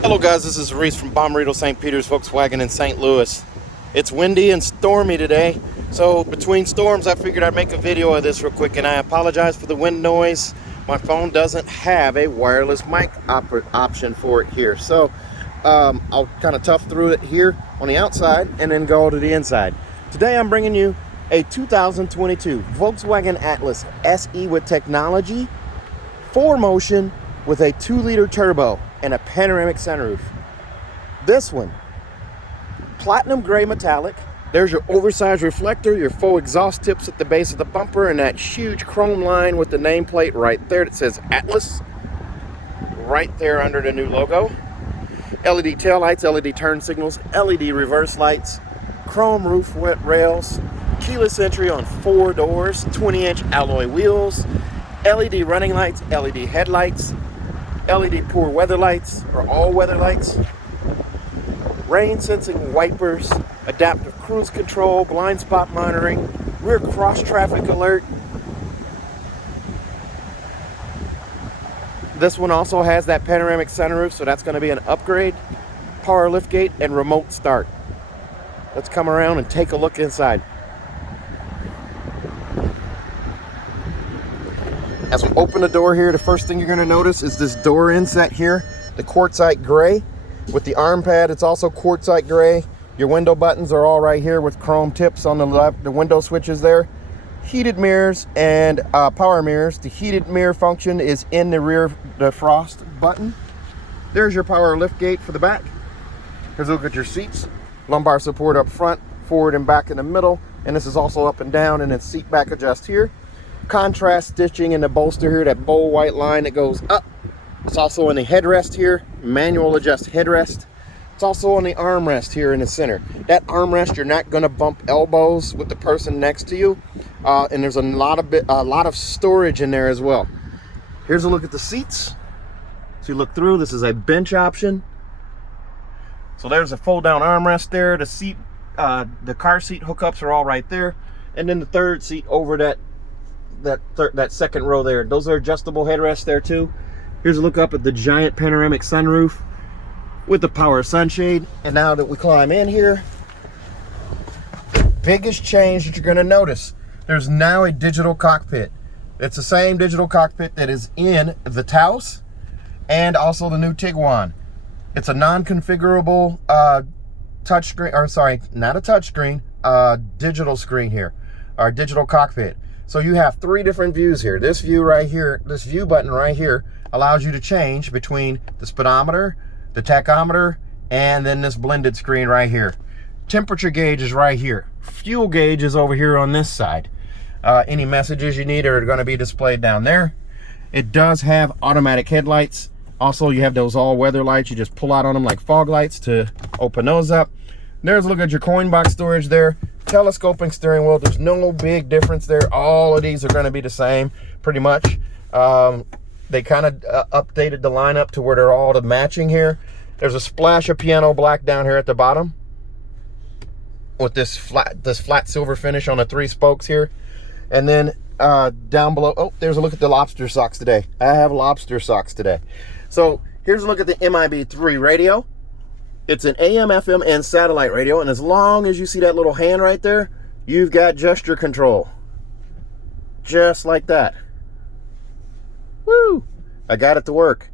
Hello guys, this is Reese from Bommarito St. Peter's Volkswagen in St. Louis. It's windy and stormy today, so between storms I figured I'd make a video of this real quick, and I apologize for the wind noise. My phone doesn't have a wireless mic option for it here, so I'll kind of tough through it here on the outside and then go to the inside. Today I'm bringing you a 2022 Volkswagen Atlas SE with technology, 4Motion with a 2-liter turbo and a panoramic sunroof. This one, platinum gray metallic. There's your oversized reflector, your faux exhaust tips at the base of the bumper, and that huge chrome line with the nameplate right there that says Atlas right there under the new logo. LED taillights, LED turn signals, LED reverse lights, chrome roof rails, keyless entry on 4 doors, 20-inch alloy wheels, LED running lights, LED headlights, LED poor weather lights or all weather lights, rain sensing wipers, adaptive cruise control, blind spot monitoring, rear cross traffic alert. This one also has that panoramic sunroof, so that's going to be an upgrade, power liftgate, and remote start. Let's come around and take a look inside. As we open the door here, the first thing you're going to notice is this door inset here, the quartzite gray. With the arm pad, it's also quartzite gray. Your window buttons are all right here with chrome tips on the left, the window switches there. Heated mirrors and power mirrors. The heated mirror function is in the rear defrost button. There's your power liftgate for the back. Here's a look at your seats. Lumbar support up front, forward and back in the middle. And this is also up and down, and then seat back adjust here. Contrast stitching in the bolster here, that bold white line that goes up. It's also in the headrest here, manual adjust headrest. It's also on the armrest here in the center. That armrest, you're not going to bump elbows with the person next to you, and there's a lot of storage in there as well. Here's a look at the seats. So you look through, this is a bench option. So there's a fold down armrest there. The seat, the car seat hookups are all right there, and then the third seat over that second row there. Those are adjustable headrests there too. Here's a look up at the giant panoramic sunroof with the power sunshade. And now that we climb in here, the biggest change that you're going to notice, there's now a digital cockpit. It's the same digital cockpit that is in the Taos and also the new Tiguan. It's a non-configurable touchscreen, or sorry, not a touchscreen, digital screen here, our digital cockpit. So you have 3 different views here. This view right here, this view button right here allows you to change between the speedometer, the tachometer, and then this blended screen right here. Temperature gauge is right here. Fuel gauge is over here on this side. Any messages you need are going to be displayed down there. It does have automatic headlights. Also, you have those all-weather lights. You just pull out on them like fog lights to open those up. There's a look at your coin box storage there. Telescoping steering wheel. There's no big difference there. All of these are going to be the same pretty much. They kind of updated the lineup to where they're all the matching here. There's a splash of piano black down here at the bottom with this flat silver finish on the 3 spokes here. And then down below, oh, there's a look at the lobster socks today. I have lobster socks today. So here's a look at the MIB3 radio. It's an AM, FM, and satellite radio, and as long as you see that little hand right there, you've got gesture control. Just like that. Woo! I got it to work.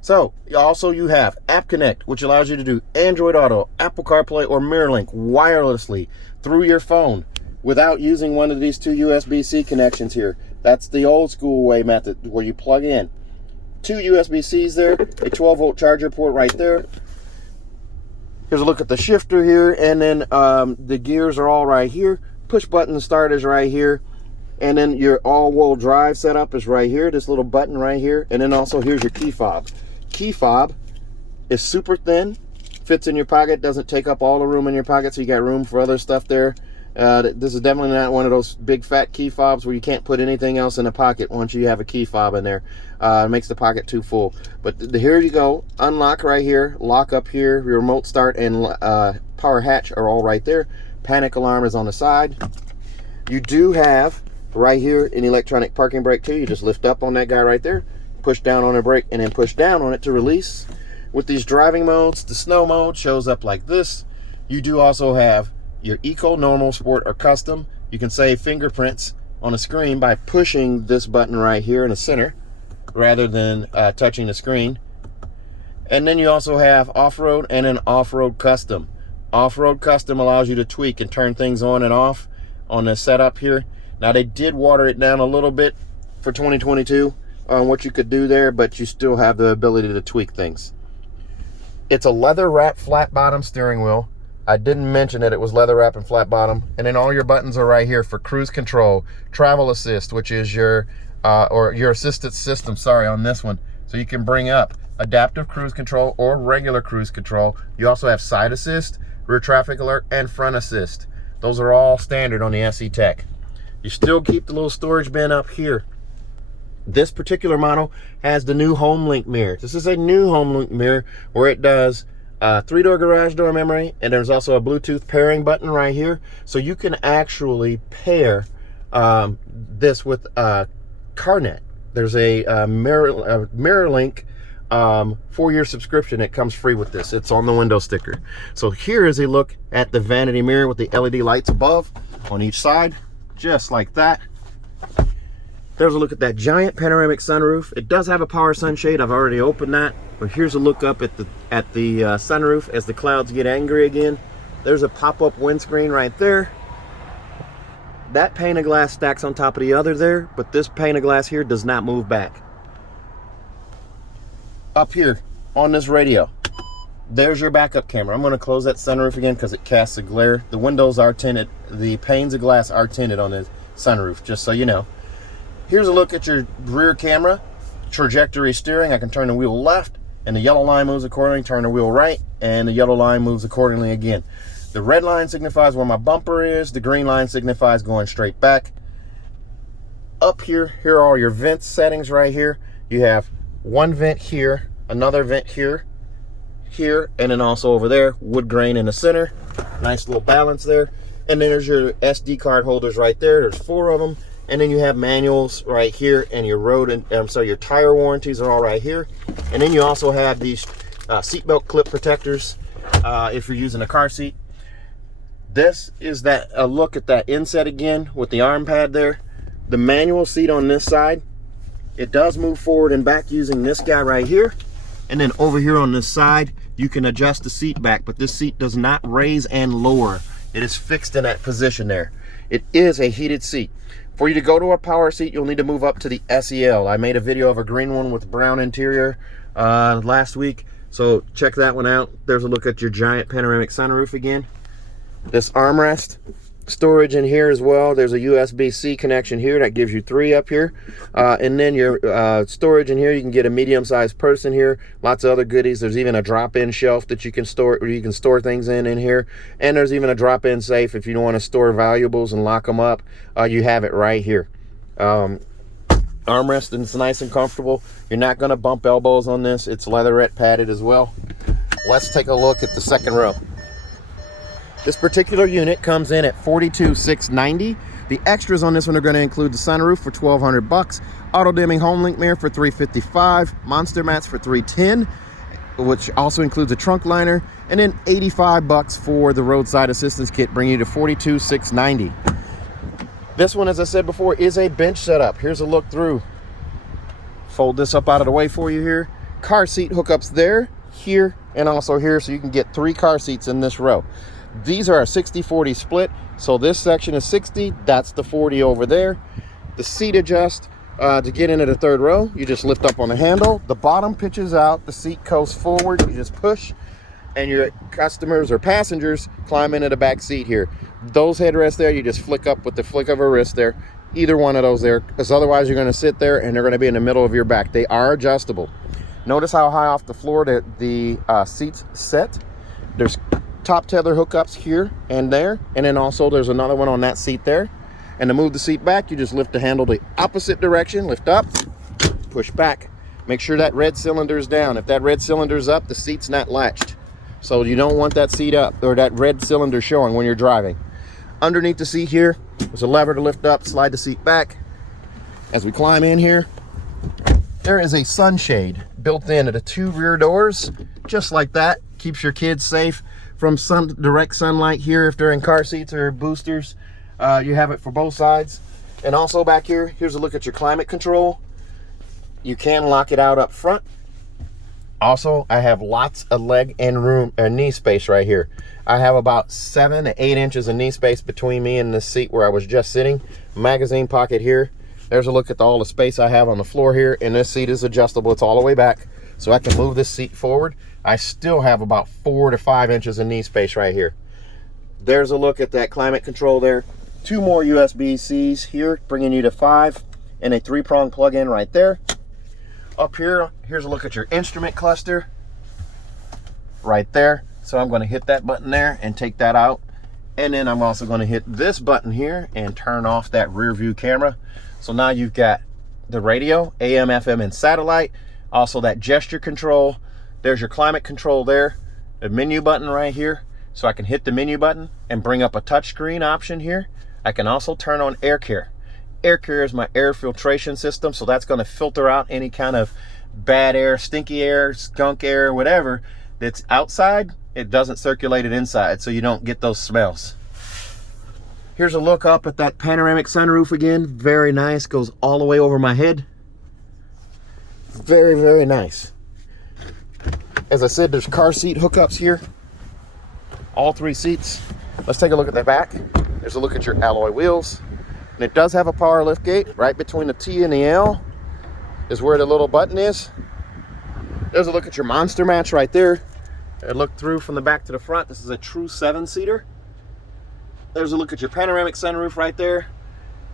So, also you have App Connect, which allows you to do Android Auto, Apple CarPlay, or MirrorLink wirelessly through your phone without using one of these 2 USB-C connections here. That's the old school way method where you plug in. 2 USB-Cs there, a 12-volt charger port right there. Here's a look at the shifter here, and then the gears are all right here. Push button start is right here. And then your all-wheel drive setup is right here, this little button right here. And then also here's your key fob. Key fob is super thin, fits in your pocket, doesn't take up all the room in your pocket, so you got room for other stuff there. This is definitely not one of those big fat key fobs where you can't put anything else in the pocket once you have a key fob in there. It makes the pocket too full. But here you go, unlock right here, lock up here, your remote start and power hatch are all right there. Panic alarm is on the side. You do have right here an electronic parking brake too. You just lift up on that guy right there, push down on the brake, and then push down on it to release. with these driving modes, the snow mode shows up like this. You do also have your Eco, Normal, Sport, or Custom. You can save fingerprints on a screen by pushing this button right here in the center rather than touching the screen. And then you also have Off-Road and an Off-Road Custom. Off-Road Custom allows you to tweak and turn things on and off on the setup here. Now they did water it down a little bit for 2022 on what you could do there, but you still have the ability to tweak things. It's a leather wrap flat bottom steering wheel. I didn't mention that it was leather wrap and flat bottom. And then all your buttons are right here for cruise control, travel assist, which is your or your assisted system, sorry, on this one. So you can bring up adaptive cruise control or regular cruise control. You also have side assist, rear traffic alert, and front assist. Those are all standard on the SE Tech. You still keep the little storage bin up here. This particular model has the new HomeLink mirror. This is a new HomeLink mirror where it does 3-door garage door memory, and there's also a Bluetooth pairing button right here. So you can actually pair this with CarNet. There's a MirrorLink 4-year subscription that comes free with this. It's on the window sticker. So here is a look at the vanity mirror with the LED lights above on each side, just like that. There's a look at that giant panoramic sunroof. It does have a power sunshade. I've already opened that. But here's a look up at the sunroof as the clouds get angry again. There's a pop-up windscreen right there. That pane of glass stacks on top of the other there, but this pane of glass here does not move back. Up here on this radio, there's your backup camera. I'm going to close that sunroof again because it casts a glare. The windows are tinted. The panes of glass are tinted on the sunroof, just so you know. Here's a look at your rear camera. Trajectory steering. I can turn the wheel left, and the yellow line moves accordingly. Turn the wheel right, and the yellow line moves accordingly again. The red line signifies where my bumper is. The green line signifies going straight back. Up here, here are all your vent settings right here. You have one vent here, another vent here, here, and then also over there, wood grain in the center. Nice little balance there. And then there's your SD card holders right there. There's 4 of them. And then you have manuals right here, and your road and your tire warranties are all right here. And then you also have these seatbelt clip protectors if you're using a car seat. This is that a look at that inset again with the arm pad there. The manual seat on this side, it does move forward and back using this guy right here. And then over here on this side, you can adjust the seat back, but this seat does not raise and lower. It is fixed in that position there. It is a heated seat. For you to go to a power seat, you'll need to move up to the SEL. I made a video of a green one with brown interior last week, so check that one out. There's a look at your giant panoramic sunroof again. This armrest storage in here as well. There's a USB-C connection here that gives you 3 up here. And then your storage in here, you can get a medium-sized purse in here. Lots of other goodies. There's even a drop-in shelf that you can store, or you can store things in here. And there's even a drop-in safe if you don't want to store valuables and lock them up. You have it right here. Armrest, and it's nice and comfortable. You're not going to bump elbows on this. It's leatherette padded as well. Let's take a look at the second row. This particular unit comes in at $42,690. The extras on this one are going to include the sunroof for $1,200, auto dimming HomeLink mirror for $355, monster mats for $310, which also includes a trunk liner, and then $85 for the roadside assistance kit, bringing you to $42,690. This one, as I said before, is a bench setup. Here's a look through. Fold this up out of the way for you here. Car seat hookups there, here, and also here, so you can get 3 car seats in this row. These are a 60-40 split, so this section is 60, that's the 40 over there. The seat adjust to get into the third row, you just lift up on the handle. The bottom pitches out, the seat goes forward, you just push, and your customers or passengers climb into the back seat here. Those headrests there, you just flick up with the flick of a wrist there. Either one of those there, because otherwise you're going to sit there and they're going to be in the middle of your back. They are adjustable. Notice how high off the floor the seats set. There's top tether hookups here and there, and then also there's another one on that seat there. And to move the seat back, you just lift the handle the opposite direction, lift up, push back. Make sure that red cylinder is down. If that red cylinder is up, the seat's not latched, so you don't want that seat up or that red cylinder showing when you're driving. Underneath the seat here, there's a lever to lift up, slide the seat back. As we climb in here, there is a sunshade built into the 2 rear doors, just like that. Keeps your kids safe from direct sunlight here if they're in car seats or boosters. You have it for both sides. And also back here, here's a look at your climate control. You can lock it out up front. Also, I have lots of leg and room and knee space right here. I have about 7 to 8 inches of knee space between me and the seat where I was just sitting. Magazine pocket here. There's a look at all the space I have on the floor here, and this seat is adjustable. It's all the way back, so I can move this seat forward. I still have about 4 to 5 inches of knee space right here. There's a look at that climate control there. 2 more USB-Cs here, bringing you to 5, and a 3-prong plug-in right there. Up here, here's a look at your instrument cluster right there. So I'm going to hit that button there and take that out. And then I'm also going to hit this button here and turn off that rear view camera. So now you've got the radio, AM, FM, and satellite. Also that gesture control. There's your climate control there. The menu button right here. So I can hit the menu button and bring up a touchscreen option here. I can also turn on air care. Air care is my air filtration system. So that's going to filter out any kind of bad air, stinky air, skunk air, whatever that's outside. It doesn't circulate it inside, so you don't get those smells. Here's a look up at that panoramic sunroof again. Very nice, goes all the way over my head. Very, very nice. As I said, there's car seat hookups here. All 3 seats. Let's take a look at the back. There's a look at your alloy wheels. And it does have a power lift gate. Right between the T and the L is where the little button is. There's a look at your monster match right there. And look through from the back to the front. This is a true 7-seater. There's a look at your panoramic sunroof right there.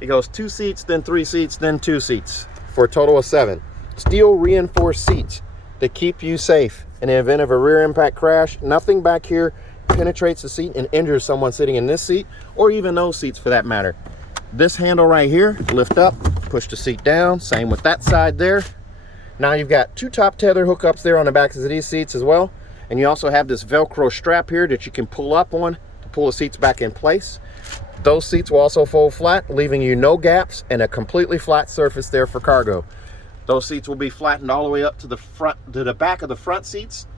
It goes 2 seats, then 3 seats, then 2 seats for a total of 7. Steel reinforced seats to keep you safe in the event of a rear impact crash. Nothing back here penetrates the seat and injures someone sitting in this seat, or even those seats for that matter. This handle right here, lift up, push the seat down. Same with that side there. Now you've got 2 top tether hookups there on the backs of these seats as well. And you also have this Velcro strap here that you can pull up on to pull the seats back in place. Those seats will also fold flat, leaving you no gaps and a completely flat surface there for cargo. Those seats will be flattened all the way up to the front, to the back of the front seats.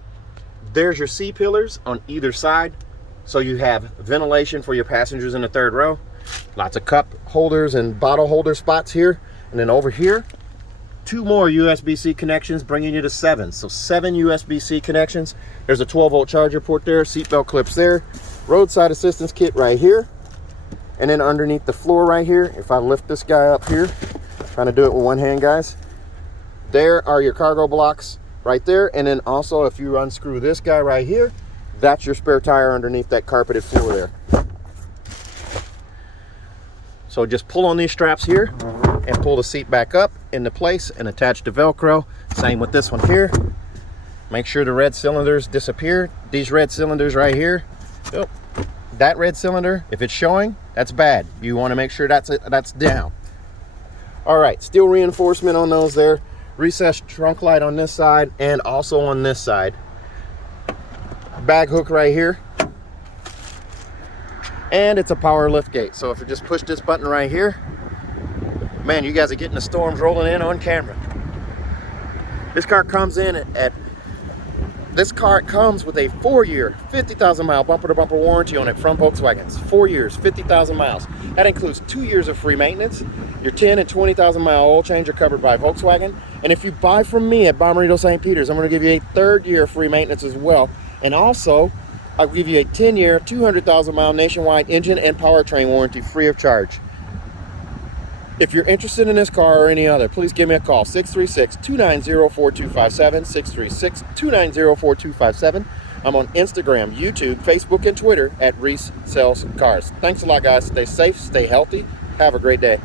There's your C-pillars on either side. So you have ventilation for your passengers in the 3rd row. Lots of cup holders and bottle holder spots here. And then over here, 2 more USB-C connections, bringing you to 7. So 7 USB-C connections. There's a 12-volt charger port there, seatbelt clips there, roadside assistance kit right here. And then underneath the floor right here, if I lift this guy up here, trying to do it with one hand, guys. There are your cargo blocks right there. And then also, if you unscrew this guy right here, that's your spare tire underneath that carpeted floor there. So just pull on these straps here and pull the seat back up into place and attach the Velcro. Same with this one here. Make sure the red cylinders disappear. These red cylinders right here. Oh, that red cylinder, if it's showing, that's bad. You want to make sure that's down. All right, steel reinforcement on those there. Recessed trunk light on this side and also on this side. Bag hook right here. And it's a power lift gate. So if you just push this button right here, man, you guys are getting the storms rolling in on camera. This car comes in this car comes with a 4-year, 50,000 mile bumper to bumper warranty on it from Volkswagen. 4 years, 50,000 miles. That includes 2 years of free maintenance. Your 10 and 20,000 mile oil change are covered by Volkswagen. And if you buy from me at Bommarito St. Peter's, I'm going to give you a 3rd year free maintenance as well. And also, I'll give you a 10-year, 200,000 mile nationwide engine and powertrain warranty free of charge. If you're interested in this car or any other, please give me a call, 636-290-4257, 636-290-4257. I'm on Instagram, YouTube, Facebook, and Twitter at Reese Sells Cars. Thanks a lot, guys. Stay safe, stay healthy. Have a great day.